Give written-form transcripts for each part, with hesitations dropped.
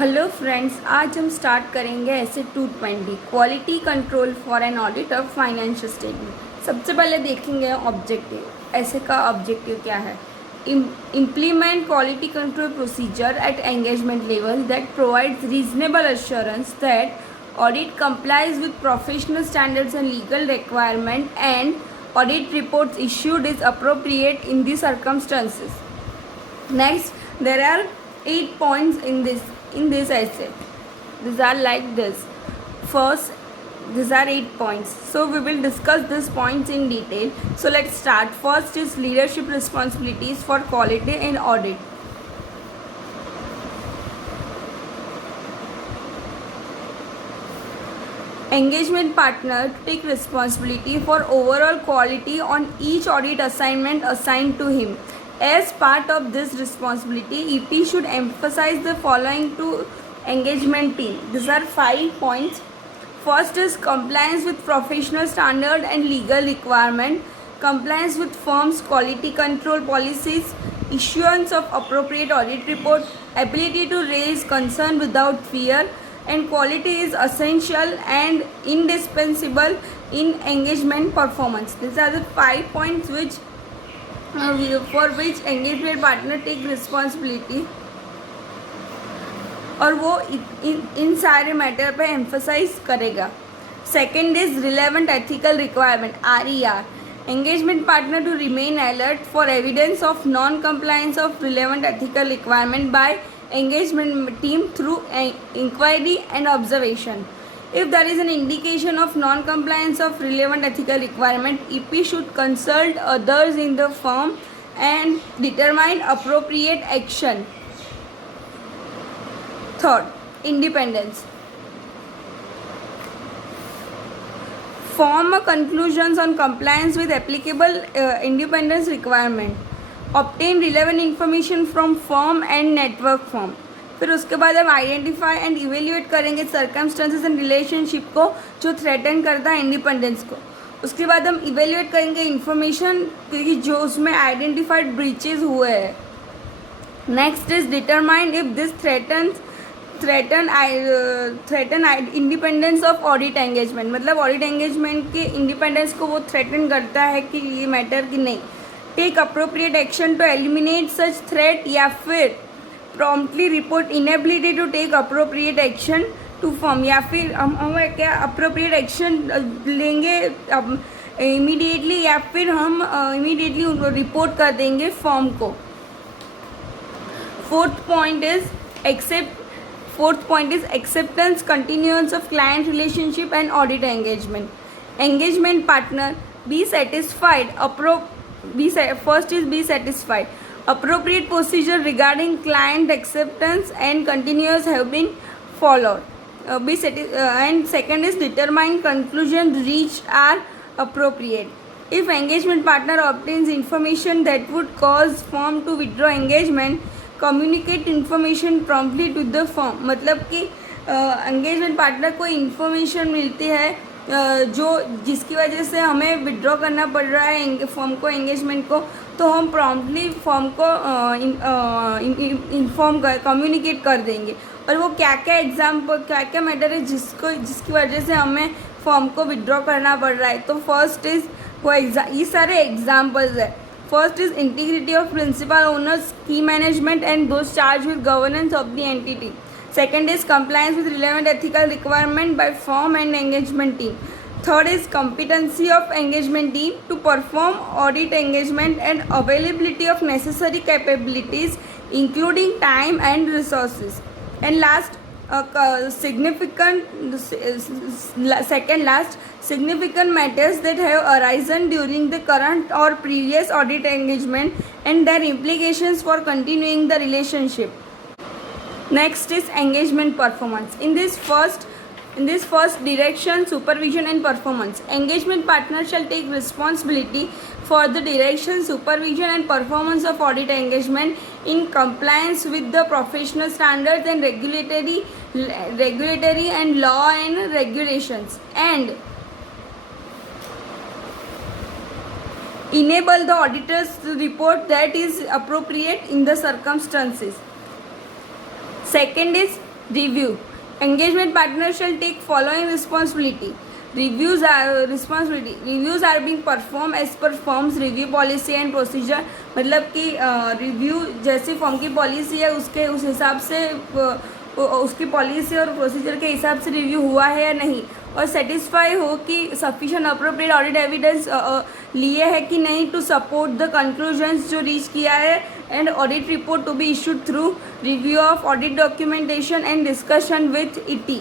Hello friends, आज हम start करेंगे ऐसे 220 quality control for an audit of financial statement. सबसे पहले देखेंगे ऑब्जेक्टिव। ऐसे का ऑब्जेक्टिव क्या है? Implement quality control procedure at engagement level that provides reasonable assurance that audit complies with professional standards and legal requirement and audit reports issued is appropriate in the circumstances. Next, there are 8 points in this essay. These are like this. First, these are 8 points. So we will discuss these points in detail. So let's start. First is leadership responsibilities for quality and audit. Engagement partner to take responsibility for overall quality on each audit assignment assigned to him. As part of this responsibility, EP should emphasize the following to engagement team. These are 5 points. First is compliance with professional standard and legal requirement, compliance with firm's quality control policies, issuance of appropriate audit report, ability to raise concern without fear, and quality is essential and indispensable in engagement performance. These are the 5 points which for which engagement partner take responsibility और वो इन सारे matter पे emphasise करेगा. Second is relevant ethical requirement RER. Engagement partner to remain alert for evidence of non-compliance of relevant ethical requirement by engagement team through inquiry and observation. If there is an indication of non-compliance of relevant ethical requirement, EP should consult others in the firm and determine appropriate action. Third, independence. Form conclusions on compliance with applicable independence requirement. Obtain relevant information from firm and network firm. फिर उसके बाद हम identify and evaluate करेंगे circumstances and relationship को जो threaten करता है independence को. उसके बाद हम इवेल्यूएट करेंगे इंफॉर्मेशन क्योंकि जो उसमें आइडेंटिफाइड ब्रीचेज हुए हैं. Next is determine if this threaten independence of audit engagement. मतलब ऑडिट एंगेजमेंट के इंडिपेंडेंस को वो थ्रेटन करता है कि ये मैटर कि नहीं. Take appropriate action to eliminate such threat या फिर promptly report inability to take appropriate action to firm. या फिर हम क्या अप्रोप्रिएट एक्शन लेंगे इमीडिएटली या फिर हम इमीडिएटली उनको रिपोर्ट कर देंगे फॉर्म को. Fourth point is acceptance, continuance of client relationship and audit engagement. Engagement partner be satisfied. First is be satisfied. Appropriate procedure regarding client acceptance and continuous have been followed. And second is determine conclusion reached are appropriate. If engagement partner obtains information that would cause firm to withdraw engagement, communicate information promptly to the firm. मतलब कि engagement partner को information मिलती है जो जिसकी वजह से हमें विड्रॉ करना पड़ रहा है फॉर्म को एंगेजमेंट को, तो हम प्रॉम्प्टली फॉर्म को इन्फॉर्म कम्युनिकेट कर देंगे. और वो क्या क्या मैटर है जिसकी वजह से हमें फॉर्म को विड्रॉ करना पड़ रहा है. तो फर्स्ट इज वो ये सारे एग्जाम्पल्स है. First is integrity of principal owners, key management and those charged with governance of the entity. Second is compliance with relevant ethical requirement by firm and engagement team. Third is competency of engagement team to perform audit engagement and availability of necessary capabilities including time and resources. And last, significant matters that have arisen during the current or previous audit engagement and their implications for continuing the relationship. Next is engagement performance. In this first direction, supervision and performance. Engagement partner shall take responsibility for the direction, supervision and performance of audit engagement in compliance with the professional standards and regulatory and law and regulations, and enable the auditors to report that is appropriate in the circumstances. Second is Review. Engagement partner shall take following responsibility. Reviews are being performed as per firm's review policy and procedure. मतलब कि review जैसी form की policy है उसके उस हिसाब से उसकी पॉलिसी और प्रोसीजर के हिसाब से रिव्यू हुआ है या नहीं, और सेटिस्फाई हो कि सफिशिएंट अप्रोप्रिएट ऑडिट एविडेंस लिए है कि नहीं टू सपोर्ट द कंक्लूजन्स जो रीच किया है, and audit report to be issued through review of audit documentation and discussion with ET.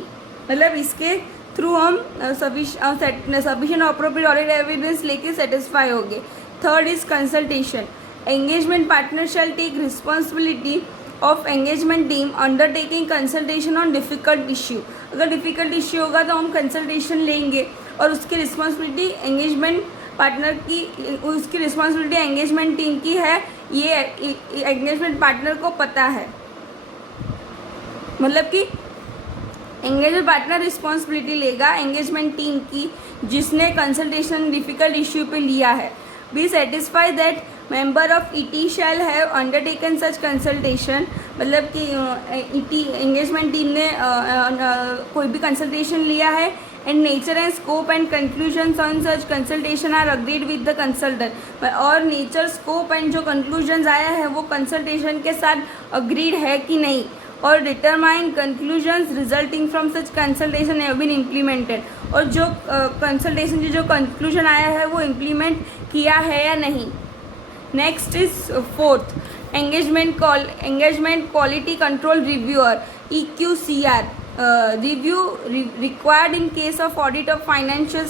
मतलब इसके थ्रू हम सफिशिएंट अप्रोप्रिएट ऑडिट एविडेंस लेके सेटिस्फाई हो गए. Third is consultation. Engagement partner shall take responsibility of engagement team undertaking consultation on difficult issue. अगर difficult issue होगा तो हम कंसल्टेशन लेंगे, और उसकी रिस्पॉन्सिबिलिटी एंगेजमेंट पार्टनर की, उसकी रिस्पॉन्सिबिलिटी एंगेजमेंट टीम की है, ये एंगेजमेंट पार्टनर को पता है. मतलब कि एंगेजमेंट पार्टनर रिस्पॉन्सिबिलिटी लेगा एंगेजमेंट टीम की जिसने कंसल्टेशन डिफ़िकल्ट इश्यू पे लिया है. Be satisfy that member of ET shall have undertaken such consultation. मतलब कि ईटी एंगेजमेंट टीम ने कोई भी कंसल्टेशन लिया है, and nature and scope and conclusions on such consultation are agreed with the consultant. और नेचर, स्कोप एंड जो conclusions आया है वो कंसल्टेशन के साथ अग्रीड है कि नहीं, और determine conclusions resulting from such consultation have been implemented. और जो कंसल्टेशन जो कंक्लूजन आया है वो इम्प्लीमेंट किया है या नहीं. Next is fourth, engagement quality control reviewer EQCR. Review required in case of audit of financial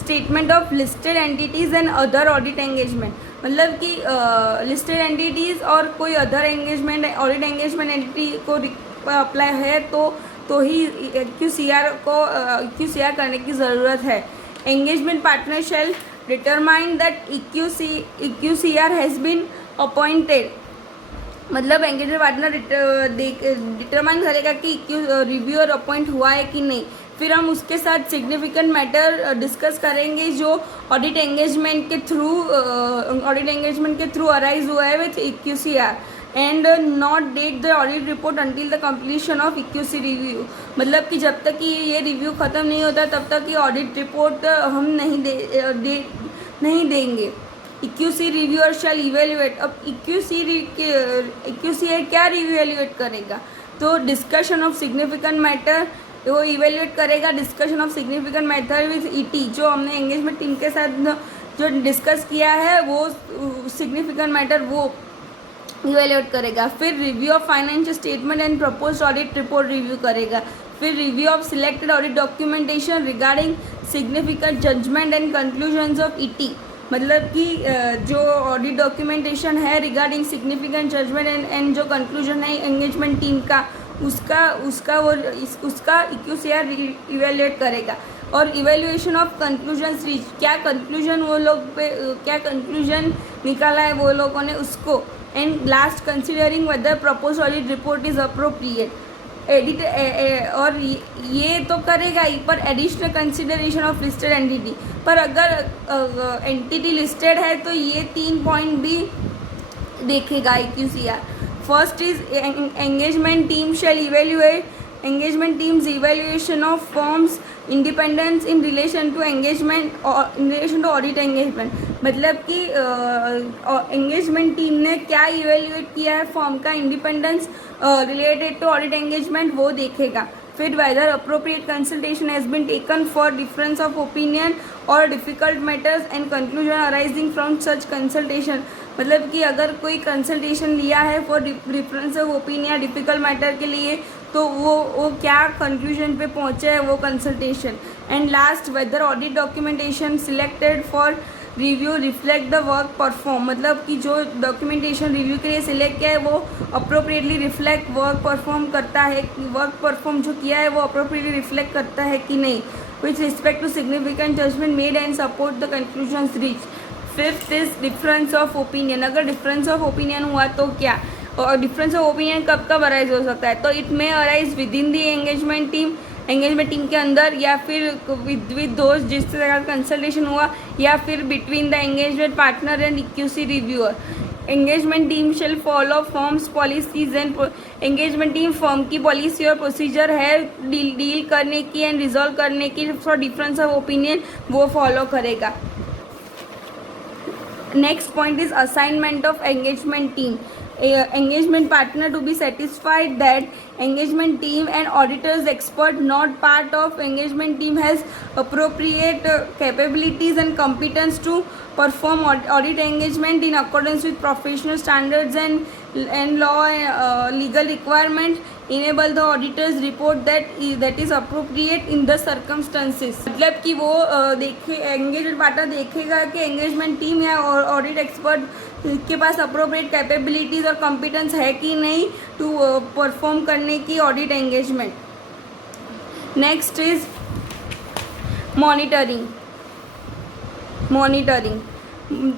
statement of listed entities and other audit engagement. मतलब कि लिस्टेड एंटिटीज़ और कोई other engagement audit engagement entity को apply है तो ही EQCR करने की ज़रूरत है. Engagement partner shall determine that EQCR has been appointed. मतलब एंगेजमेंट पार्टनर डिटरमाइन करेगा कि रिव्यूअर अपॉइंट हुआ है कि नहीं. फिर हम उसके साथ सिग्निफिकेंट मैटर डिस्कस करेंगे जो ऑडिट एंगेजमेंट के थ्रू अराइज हुआ है with EQCR, and not date the audit report until the completion of EQC review. मतलब कि जब तक कि ये रिव्यू ख़त्म नहीं होता तब तक ये ऑडिट रिपोर्ट हम नहीं देंगे. EQC रिव्यूअर शैल इवेल्युएट. अब EQC क्या इवेल्युएट करेगा, तो डिस्कशन ऑफ सिग्निफिकेंट मैटर वो इवेल्युएट करेगा. Discussion of significant matter with ET, जो हमने एंगेजमेंट टीम के साथ जो डिस्कस किया है वो सिग्निफिकेंट मैटर वो इवेल्युएट करेगा. फिर review of financial statement and proposed audit report review करेगा. फिर review of selected audit documentation regarding significant judgement and conclusions of ET. मतलब कि जो ऑडिट डॉक्यूमेंटेशन है रिगार्डिंग सिग्निफिकेंट जजमेंट एंड जो कंक्लूजन है एंगेजमेंट टीम का, उसका EQCR इवेल्युएट करेगा. और इवेल्युएशन ऑफ कंक्लूजन्स रीच, क्या कंक्लूजन निकाला है वो लोगों ने उसको. And last considering whether propose audit report is appropriate. और ये तो करेगा ही, पर additional consideration of listed entity. पर अगर एंटिटी लिस्टेड है तो ये 3 पॉइंट भी देखेगा EQCR. First is engagement team shall evaluate. Engagement team's evaluation of firm's independence in relation to audit engagement. मतलब कि एंगेजमेंट टीम ने क्या इवेल्युएट किया है फॉर्म का independence related to audit engagement वो देखेगा. फिर whether appropriate consultation has been taken for difference of opinion और difficult matters and conclusion arising from such consultation. मतलब कि अगर कोई कंसल्टेशन लिया है फॉर डिफरेंस ऑफ ओपिनियन या डिफ़िकल्ट मैटर के लिए तो वो क्या कंक्लूजन पे पहुँचे है वो consultation. And last, whether audit documentation selected for review reflect the work perform. मतलब कि जो डॉक्यूमेंटेशन रिव्यू के लिए सिलेक्ट किया है वो अप्रोप्रिएटली रिफ्लेक्ट वर्क परफॉर्म करता है, वर्क परफॉर्म जो किया है वो अप्रोप्रिएटली रिफ्लेक्ट करता है कि नहीं, with respect to significant judgement made and support the conclusions reach. Fifth is difference of opinion. अगर डिफरेंस ऑफ ओपिनियन हुआ तो क्या, और डिफरेंस ऑफ ओपिनियन कब कब अराइज हो सकता है, तो it may arise with in the engagement team के अंदर, या फिर विद दोस्त जिससे कंसल्टेशन हुआ, या फिर between the engagement partner and EQC reviewer. Engagement team shall follow firm's policies and engagement team firm की पॉलिसी और प्रोसीजर है डील करने की एंड रिजॉल्व करने की फॉर डिफरेंस ऑफ ओपिनियन वो फॉलो करेगा. Next point is assignment of engagement team. Engagement partner to be satisfied that engagement team and auditors expert not part of engagement team has appropriate capabilities and competence to perform audit engagement in accordance with professional standards and law legal requirements enable the auditors report that is appropriate in the circumstances. मतलब कि वो देखे engagement partner देखेगा कि engagement team या audit expert के पास appropriate capabilities और competence है कि नहीं टू परफॉर्म करने की audit engagement. Next is monitoring.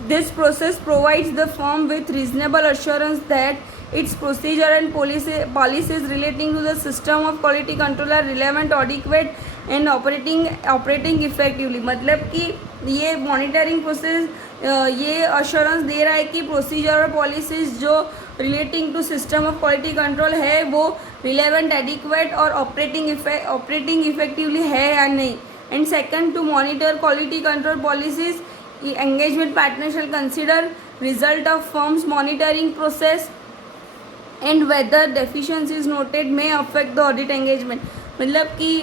This process provides the firm with reasonable assurance that its procedure and policies relating to the system of quality control are relevant, adequate and operating effectively. मतलब कि ये monitoring process ये assurance दे रहा है कि procedure और policies जो relating to system of quality control है वो रिलेवेंट, एडिक्वेट और ऑपरेटिंग इफेक्टिवली है या नहीं. And second, to monitor quality control policies engagement partner shall consider result of firm's monitoring process and whether deficiencies noted may affect the audit engagement. मतलब कि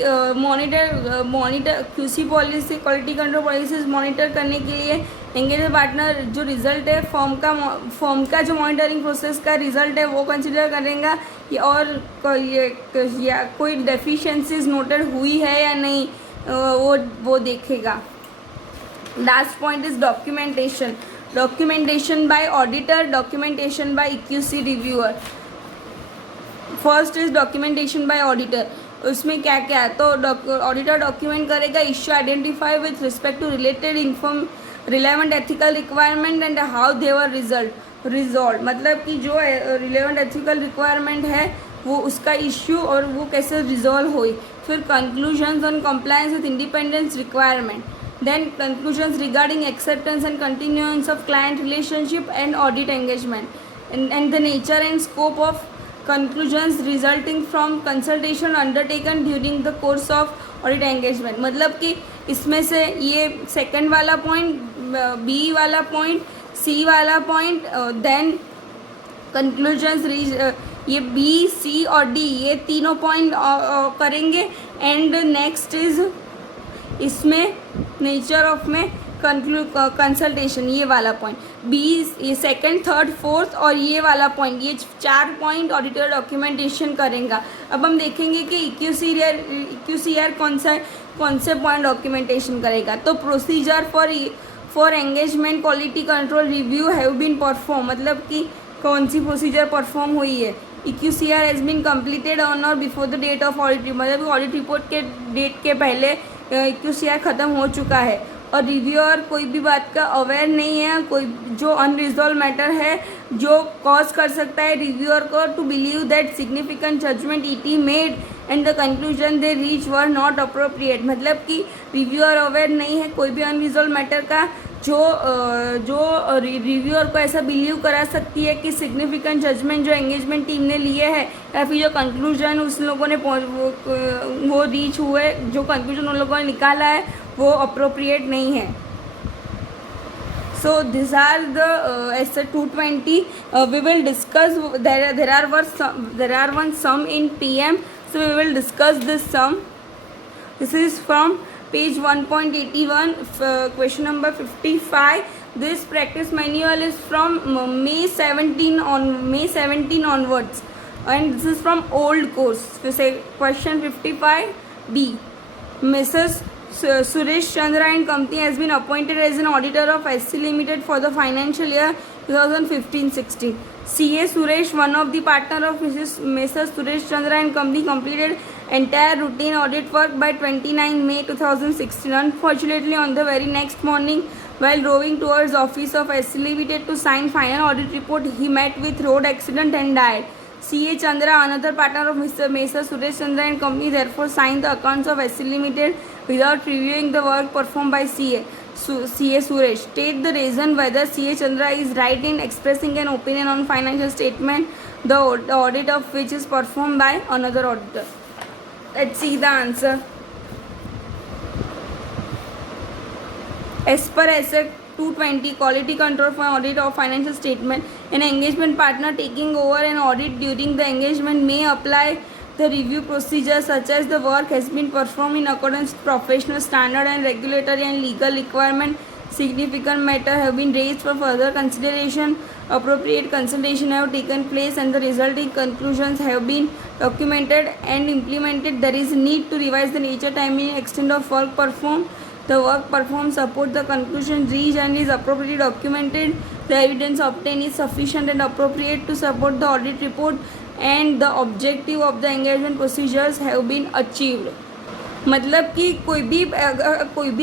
monitor QC policy quality control policies monitor करने के लिए engagement partner जो result है form का जो monitoring process का रिजल्ट है वो कंसिडर करेगा और कोई डेफिशिएंसीज नोटेड हुई है या नहीं वो देखेगा. Last point is documentation by auditor, documentation by EQC reviewer. First is documentation by auditor. उसमें क्या क्या है तो ऑडिटर डॉक्यूमेंट करेगा issue identify with respect to relevant ethical requirement and how they were resolve. मतलब कि जो रिलेवेंट एथिकल रिक्वायरमेंट है वो उसका इश्यू और वो कैसे रिजॉल्व हुई. फिर conclusions on compliance with independence requirement. Then conclusions regarding acceptance and continuance of client relationship and audit engagement and the nature and scope of conclusions resulting from consultation undertaken during the course of audit engagement. मतलब कि इसमें से ये second वाला point, B वाला point, सी वाला point, then conclusions ये B, सी और डी ये तीनों पॉइंट करेंगे. एंड नेक्स्ट इज इसमें नेचर ऑफ में कंसल्टेशन ये वाला पॉइंट, बी ये सेकंड, थर्ड, फोर्थ और ये वाला पॉइंट, ये 4 पॉइंट ऑडिटर डॉक्यूमेंटेशन करेगा. अब हम देखेंगे कि इक्यूसीआर कौन से पॉइंट डॉक्यूमेंटेशन करेगा. तो procedure for engagement quality control review have been perform. मतलब कि कौन सी प्रोसीजर परफॉर्म हुई है. EQCR has been completed on or before the date of audit. मतलब ऑडिट रिपोर्ट के डेट के पहले इक्यूसीआर ख़त्म हो चुका है और रिव्यूअर कोई भी बात का अवेयर नहीं है. कोई जो अनरिजॉल्व मैटर है जो कॉज कर सकता है रिव्यूअर को to believe that significant judgement ET made and the conclusion they reach were not appropriate. मतलब कि रिव्यूअर अवेयर नहीं है कोई भी अनरिजॉल्व मैटर का जो रिव्यूअर को ऐसा बिलीव करा सकती है कि सिग्निफिकेंट जजमेंट जो एंगेजमेंट टीम ने लिए है या फिर जो कंक्लूजन उस लोगों ने वो रीच हुए, जो कंक्लूजन उन लोगों ने निकाला है वो अप्रोप्रिएट नहीं है. So these are the essay 220. We will discuss. There are one sum in PM. So we will discuss this sum. This is from page 1.81, question number 55. This practice manual is from May 17 onwards, and this is from old course. So say question 55B. Mrs. Suresh Chandra and company has been appointed as an auditor of SC Limited for the financial year 2015-16. CA Suresh, one of the partner of Mrs. Suresh Chandra and company, completed entire routine audit work by 29 May 2016. Unfortunately, on the very next morning, while roving towards office of SC Limited to sign final audit report, he met with road accident and died. C.A. Chandra, another partner of Mr. Suresh Chandra and company, therefore signed the accounts of SC Limited without reviewing the work performed by C.A. CA Suresh, state the reason whether CA Chandra is right in expressing an opinion on financial statement, the audit of which is performed by another auditor. Let's see the answer. As per SA 220, quality control for audit of financial statement, an engagement partner taking over an audit during the engagement may apply the review procedure such as the work has been performed in accordance with professional standard and regulatory and legal requirement. Significant matter have been raised for further consideration. Appropriate consultation have taken place and the resulting conclusions have been documented and implemented. There is need to revise the nature, timing, and extent of work performed. The work performed support the conclusion reached and is appropriately documented. The evidence obtained is sufficient and appropriate to support the audit report and the objective of the engagement procedures have been achieved. मतलब कि कोई भी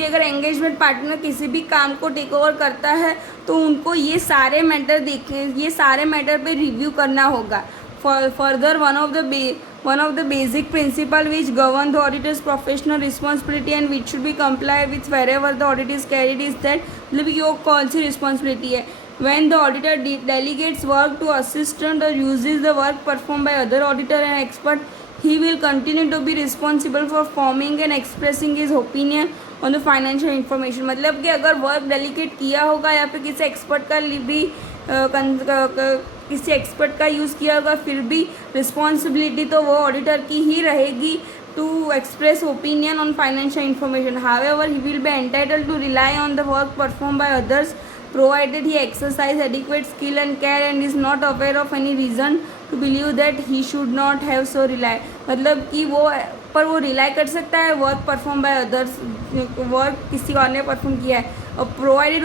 अगर engagement partner किसी भी काम को take over करता है तो उनको ये सारे मैटर पे रिव्यू करना होगा. Further, one of the basic principle which govern the auditor's professional responsibility and which should be complied with wherever the audit is carried is that मतलब ये कौन सी responsibility है. When the auditor delegates work to assistant or uses the work performed by other auditor and expert, he will continue to be responsible for forming and expressing his opinion on the financial information. मतलब कि अगर work delegate किया होगा या फिर किसी expert का भी किसी एक्सपर्ट का यूज़ किया होगा, फिर भी रिस्पॉन्सिबिलिटी तो वो ऑडिटर की ही रहेगी to express opinion on financial information. However, he will be entitled to rely on the work performed by others provided he exercise adequate skill and care and is not aware of any reason to believe that he should not have so rely. मतलब कि वो rely कर सकता है work perform by others, work किसी और ने perform किया है और प्रोवाइडेड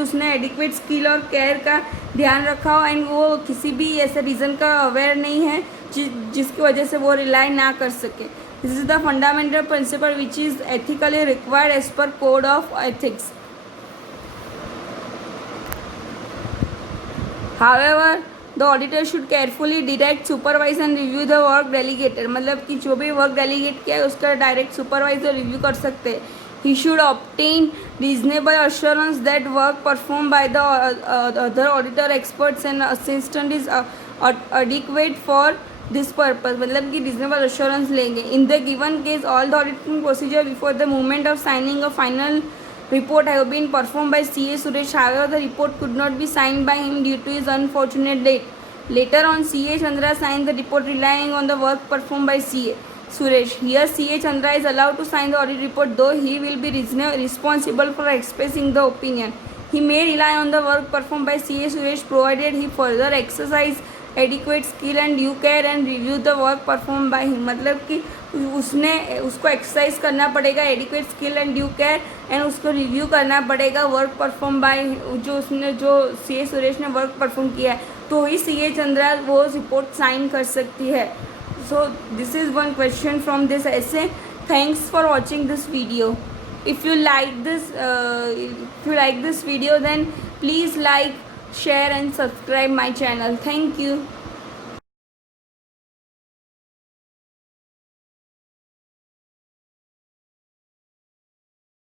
उसने एडिक्वेट स्किल और केयर का ध्यान रखा हो एंड वो किसी भी ऐसे रीज़न का अवेयर नहीं है जिसकी वजह से वो रिलाई ना कर सके. This is the fundamental principle which is ethically required as per code of ethics. However, the auditor should carefully direct, supervise and review the work delegated. मतलब कि जो भी वर्क डेलीगेट किया है उसका डायरेक्ट सुपरवाइज और रिव्यू कर सकते हैं. He should obtain reasonable assurance that work performed by the other auditor experts and assistant is adequate for this purpose. मतलब कि reasonable assurance लेंगे. In the given case, all the auditing procedure before the moment of signing a final report have been performed by CA Suresh. However, the report could not be signed by him due to his unfortunate date. Later on, CA Chandra signed the report relying on the work performed by CA Suresh. Here, CA Chandra is allowed to sign the audit report, though he will be responsible for expressing the opinion. He may rely on the work performed by CA Suresh provided he further exercise adequate skill and due care and review the work performed by him. मतलब कि उसको exercise करना पड़ेगा adequate skill and due care and उसको review करना पड़ेगा work perform by जो CA Suresh ने वर्क परफॉर्म किया है तो ही CA चंद्रा वो रिपोर्ट साइन कर सकती है. So this is one question from this essay. Thanks for watching this video. If you like this video then please like, share and subscribe my channel. Thank you.